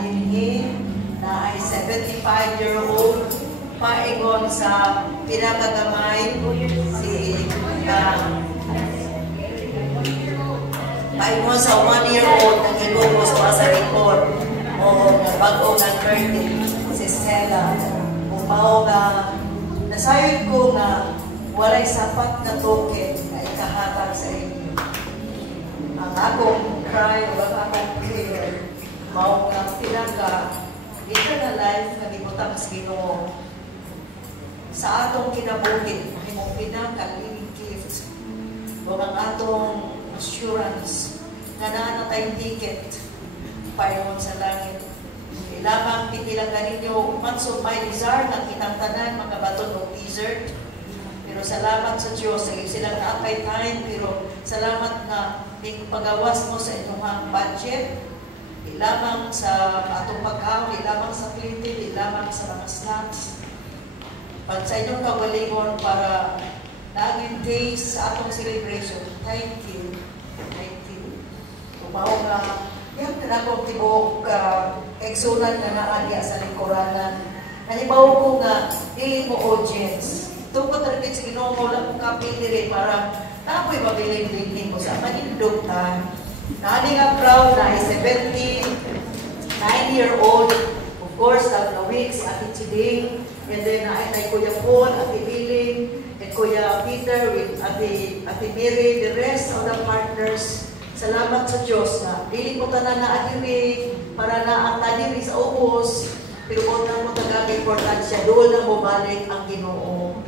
Na ay 75-year-old paingon sa pinakagamay si paingon sa 1-year-old na gilugos pa sa likod o bago ng curtain si Stella. Upaw nga nasayod ko nga walay sapat na token na ikahatag sa inyo. Ang akong cry o ang akong care mao nga pinaka eternal life na gibutang sa Ginoo sa atong kinabuhi, mahimong pinaka-living gift o ang atong assurance na naa tayong ticket payon sa langit. Lamang pinilang ganinyo mansod may desire ng kitang tanan makabaton o desert. Pero salamat sa Diyos sa silang naapay time, pero salamat na pagawas mo sa inyong budget. Di lamang sa atong pagkaon, di lamang sa plite, di lamang sa mga snacks. Pag sa inyong kawalingon para naging days sa atong celebration, thank you. Thank you. Tumaw nga, yan na akong tibok eksunan na naadya sa lingkuranan. Nanibaw ko nga, di mo audience. Tukot rin sa Ginoo mo lang kung kapili rin para napoy mabiling-biling mo sa manindog ta. Nani nga proud na 79-year-old, of course, na week si Ate Chiding, and then ay Kuya Paul, Ate Biling, and Kuya Peter with Ate Mary, the rest of the partners. Salamat sa Diyos na dili ko tanan na adiri para na ang tadiri sa ubos, pero kung na mo taga-importansya, doon na bumalik ang Ginoo.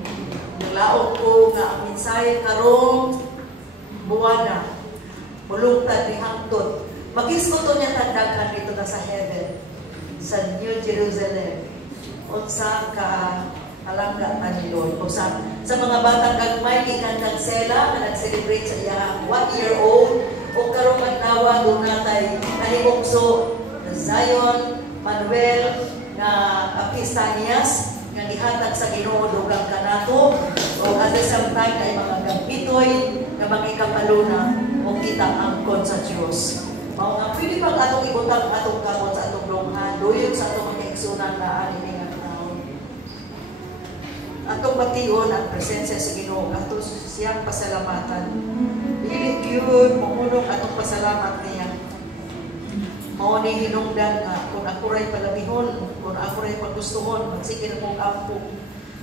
Naglaot ko nga ang mensahe karong buwan na mulungtad ni hangtod. Makiskuto niya tandagan dito na sa heaven, sa New Jerusalem. Unsa ka alangga ni Lord. Sa mga batang gagmay, ikandang sela na nag-celebrate sa iyang 1-year-old, o karong magnawa doon natay nahibukso na Zion, Manuel, na Apistanias, nga nihatag sa Ginoo dugang kanato, o at the same time ay mga gambitoy, nga mga ikapaluna, o kita angkon sa Diyos. Mao nga pwede bang atong ibutang atong kamot sa atong lunghan, doyon sa atong mga eksunan na ani nga tao. Atong bation ang presensya sa Ginoo, ato siyang pasalamatan. Dili gyud mamunong atong pasalamat niya. Mao ni hinungdan nga kung ako ray palabihon, kung ako ray paggustuhon, magsige na kong ampo.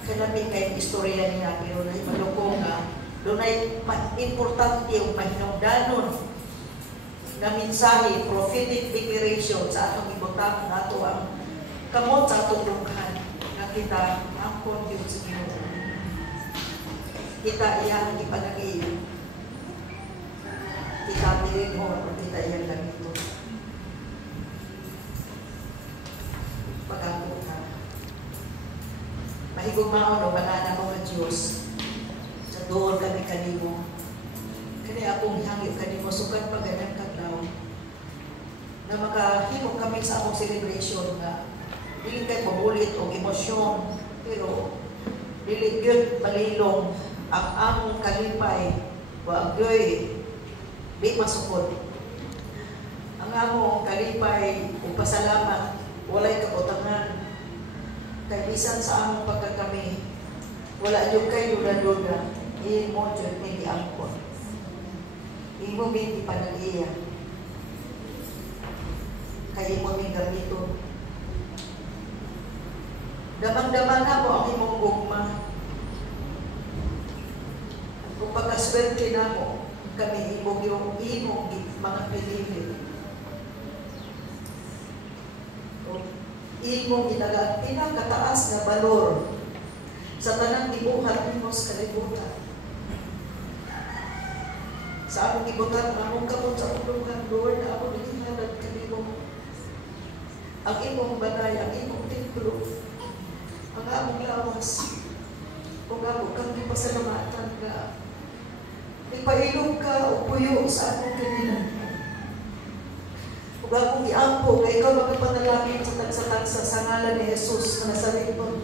Kailangan kay istorya niya, pero nahibalo ko nga dunay importante yung pahinungdanon na mensahe, prophetic declaration sa atong ibutang nato ang kamot sa atong lunghan na kita angkon yun sa Ginoo. Kita iyang ipanag-iyon. Kita tirinhon o kita iyang ganito. Pag-ako ka. Mahigong maon o banana mga Diyos. Sa doon kami kanimo. Kani akong hangip kanimo sukat pag ganyan kadlaw. Na makahimok kami sa akong celebration na dili kay pabulit o emosyon, pero dili gyud malilong ang among kalipay wa gyoy di masukod. Ang among kalipay o pasalamat walay kabutangan. Kay bisan sa among pagkakami wala gyud kay duda-duda, imo gyud ni angkon. Imo binti panag-iya. Kay imo ning gamito. Damang-damang na po ang imong gugma. Kung pagkaswerte na mo, kami imong yung mga pilipin. Imong pinakataas na balor sa tanang ibuhat nimo sa kalibutan. Sa among ibutan, among kamot sa ulungan, Lord, na ako naghihalad kanimo. Ang imong balay, ang imong templo, ang among lawas, kung ako kami pasalamatan ka, ipailog ka o puyo sa among kanilang. Kung akong iampo, kaya ikaw magpanalangin sa tagsa-tagsa sa ngalan ni Jesus na nasa likod.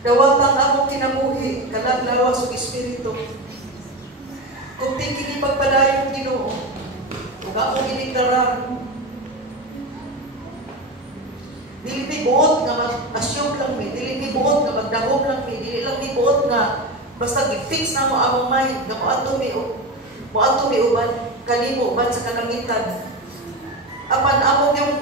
Dawatang among kinabuhi, kalaglawas o Espiritu. Kung tingin ipagpalayo Ginoo, kung akong iniktaran, Dili mi buot nga mag-assume lang mi, dili mi buot nga magdahom lang mi, dili lang mi buot nga basta gi-fix na mo among mind nga moadto mi uban kanimo uban sa kalangitan. Apan amo yung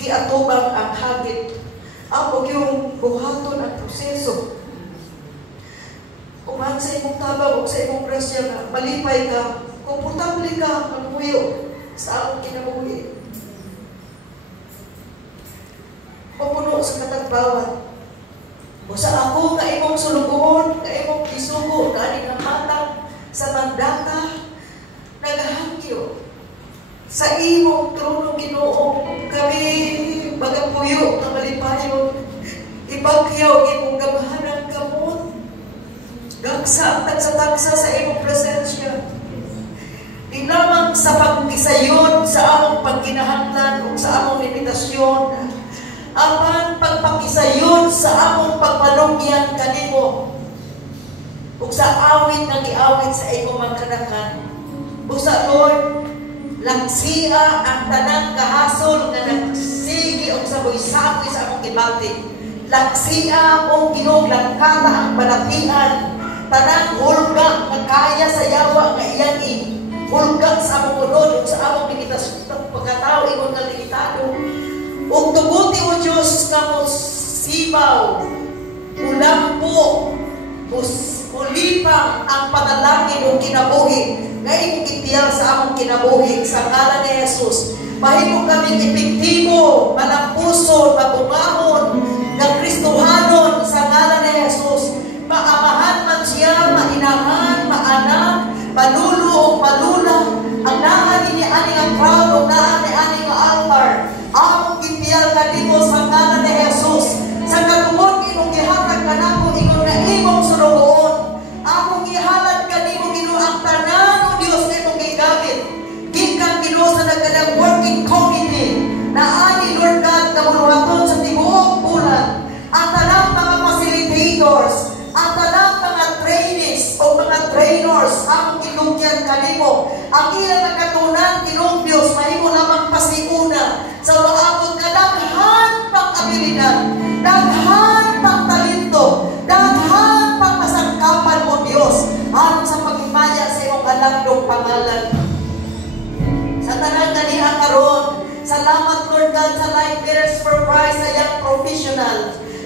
giatubang ang habit, amo yung buhaton ang proseso. Uban sa imong tabang o sa imong grasya nga malipay ka, komportable ka, magpuyo sa among kinabuhi. Mapuno sa katagbawan. O sa ako nga imong sulubuhon, nga imong isugo, na aning matang sa mandata, naghangyo sa imong trono Ginoo, kami magapuyo na malipayon, ibagyaw imong gamahanang kamot, gagsa sa tagsa sa imong presensya. Di lamang sa pagkisayon sa among pagkinahanglan o sa among limitasyon, apan pagpakisayon sa among pagpanungyan kanimo ug sa awit nga giawit sa imong magkanakan. Busa Lord, langsia ang tanang kahasol nga nagsigi og saboy-saboy sa among gibati. Langsia o ginuglang kata ang balatian, tanang hulga nga kaya sa yawa nga iyang hulga sa among unod ug sa among limitasyon pagkatao ingon nga limitado. Ug tubuti o Diyos nga mo sibaw, ulampo, ulipang ang panalangin o kinabuhi, nga imong ipiyal sa among kinabuhi sa ngalan ni Jesus. Mahimo kami epektibo, malampuson, mabungahon, ng Kristohanon sa ngalan ni Jesus. Maamahan man siya, mainahan, maanak, malulo o malula, ang naan ni aning ang crowd o naan ni aning altar. Among gipiyal kanimo sa ngalan ni Jesus. Sa katungod imong gihatag kanako ingon na imong sunugoon. Among gihalad kanimo Ginoo ang tanan o Dios na imong gigamit. Gikan Ginoo sa nagkanang working committee na ani Lord God na muluhaton sa tibuok bulan. Ang tanang mga facilitators, ang tanang mga trainees o mga trainers among gilugyan kanimo. Ang ilang nakatunan Ginoo Dios mahimo lamang pasiuna sa waabot nga daghan pang abilidad, daghan pang talento, daghan pang masangkapan mo Dios aron sa paghimaya sa imong alandong pangalan. Sa tanan ganiha karon, salamat Lord God sa Life Bearers for Christ sa young professional.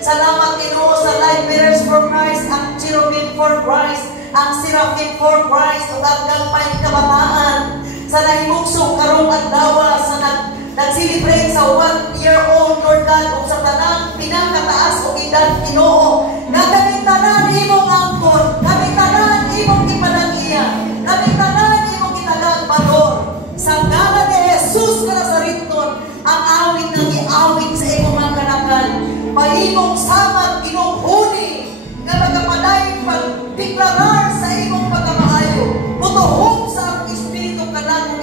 Salamat Ginoo sa Life Bearers for Christ, ang Cherubim for Christ, ang Seraphim for Christ, ug ang gagmay kabataan sa nahimugso karong adlaw sa nag-celebrate sa 1-year-old Lord God o sa tanang pinakataas o edad Ginoo. Na kami tanan imong angkon, kami tanan imong ipanag-iya, kami tanan imong itagag valor. Sa ngalan ni Jesus nga Nazariton, ang awit nga giawit sa imong mga kanakan, mahimong samad ginuhuni nga magapaday pagdeklarar sa imong pagkamaayo. Mutuhog sa among espiritu kanang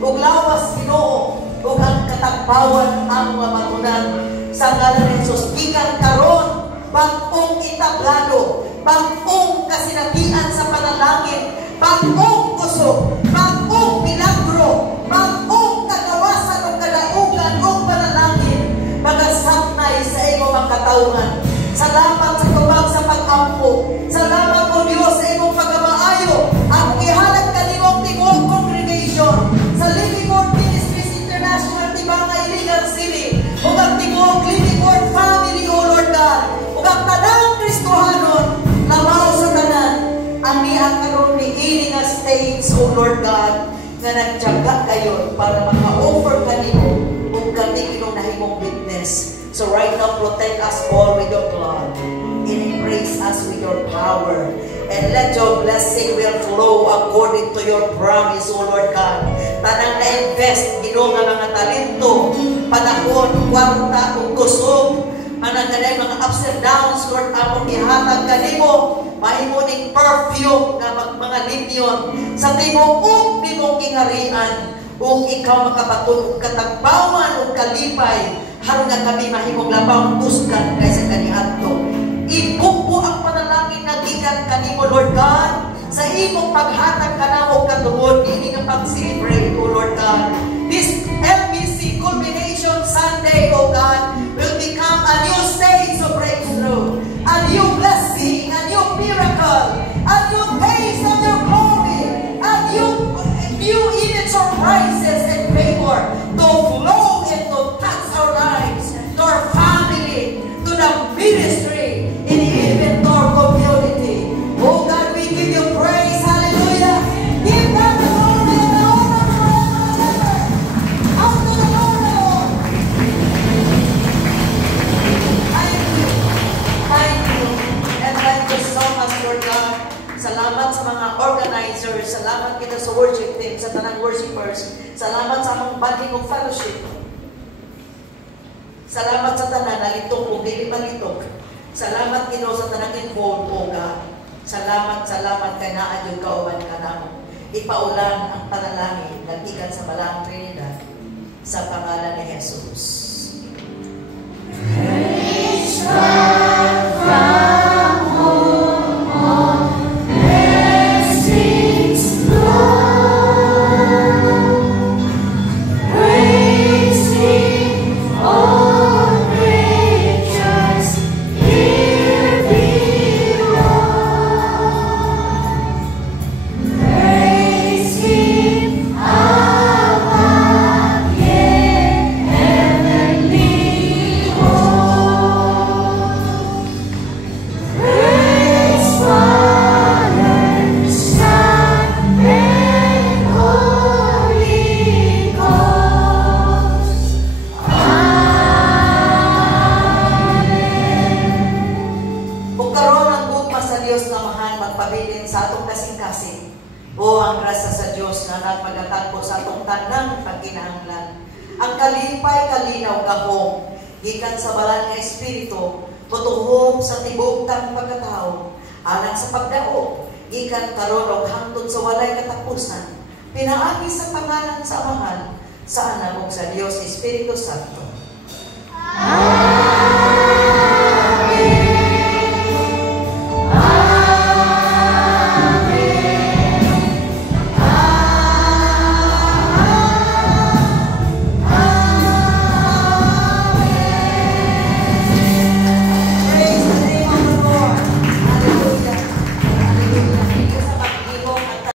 ug lawas Ginoo ug ang katagbawan ang mga matunan sa ngalan ni Jesus. Gikan karon bag-ong itablado, bag-ong kasinabihan sa panalangin, bag-ong kusog, bag-ong milagro, bag-ong kagawasan o kadaugan o panalangin, magasaknay sa imong mga katawhan. Salamat sa tubag sa pag-ampo. Salamat o Diyos sa imong pagkamaayo. Ang ihalad kanimong tingog congregation sa Living Word Ministries International Tibangay Legal City ug ang tingog Living Word Family o Lord God ug ang tanang Kristohanon labaw sa tanan ang niya karon ni ini nga states o Lord God nga nagtiyaga kayo para maka-offer kanimo ug kami Ginoo nahimong witness. So right now, protect us all with your blood and embrace us with your power. And let your blessing will flow according to your promise, O Lord God. Tanang na-invest, Ginoo nga mga talento, panahon, kwarta, o kusog, mga ups and downs, Lord, among ihatag kanimo, mahimuning perfume nga mga libyon sa tibuok nimong kingarian, kung ikaw makabaton katagbawan o kalipay, haron nga kami mahimong labang tusgan kaysa kaniadto. Ibuko ang panalangin nga gikan kanimo Lord God sa imong paghatag kanamo katungod ini nga pag-celebrate O Lord God. This LBC Culmination Sunday O God will be organizer, salamat kita sa worship team, sa tanang worshipers, salamat sa among bonding of fellowship. Salamat sa tanan, nalitok o dili malitok. Salamat Ginoo sa tanang involved o God. Salamat kay naa jud kauban kanamo. Ipaulan ang panalangin nagtikan sa Balang Trinidad sa pangalan ni Jesus. Praise God from whom all blessings flow. Praise Him, all creatures here below. Praise Him above, yeah, heavenly hosts. Praise Father, Son, and Holy Ghost. Amen. Kung karon ang gugma sa Dios nga mahal magpabilin sa atong kasing-kasing, o ang grasya sa Dios nga nagpagatagpo sa atong tanang pagkinahanglan. Ang kalipay kalinaw gahom gikan sa balan nga espiritu motuhom sa tibok-tang pagkatao alang sa pagdao gikan karon ug hangtod sa walay katapusan pinaagi sa pangalan sa Amahan, sa Anak ug sa Dios Espiritu Santo.